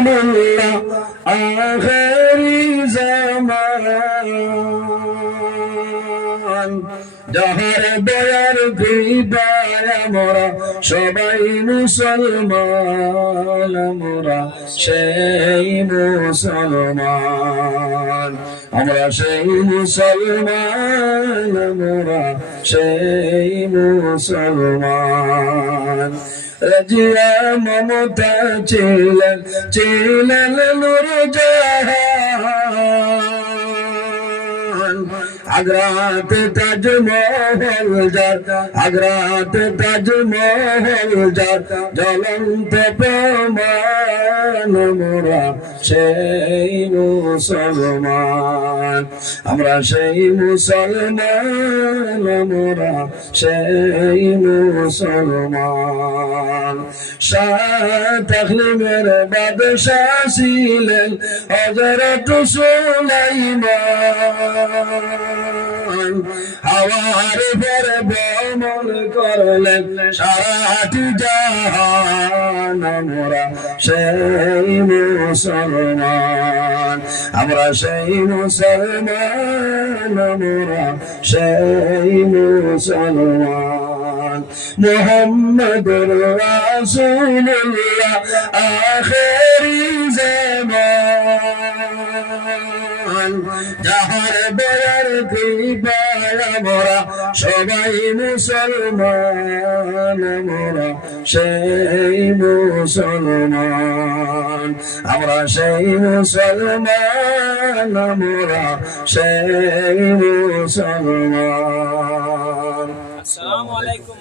রাসূলুল্লাহ আখেরি জামান যাহার দয়ার কৃপায় আমরা সবাই মুসলমান আমরা সেই মুসলমান আমরা সেই মুসলমান আমরা সেই মুসলমান রাজিয়া মমতা ছিলেন নূরজাহান আগ্রাত তাজমহল যার আগ্রাত তাজমহল যার জ্বলন্ত প্রমাণ মোরা সেই মুসলমান আমরা সেই মুসলমান মোরা সেই মুসলমান শাহ তাকলিমের বাদশাহ ছিলেন হযরত সুলাইমান হাওয়ার পরে ভ্রমণ করলেন সারাটি জাহান আমরা সেই মুসলমান আমরা সেই মুসলমান আমরা সেই মুসলমান মুহাম্মদুর রাসূলুল্লাহ আখেরি জামান যাহার দয়ার কৃপায় আমরা সবাই মুসলমান আমরা সেই মুসলমান আমরা সেই মুসলমান আমরা সেই মুসলমান। আসসালামু আলাইকুম।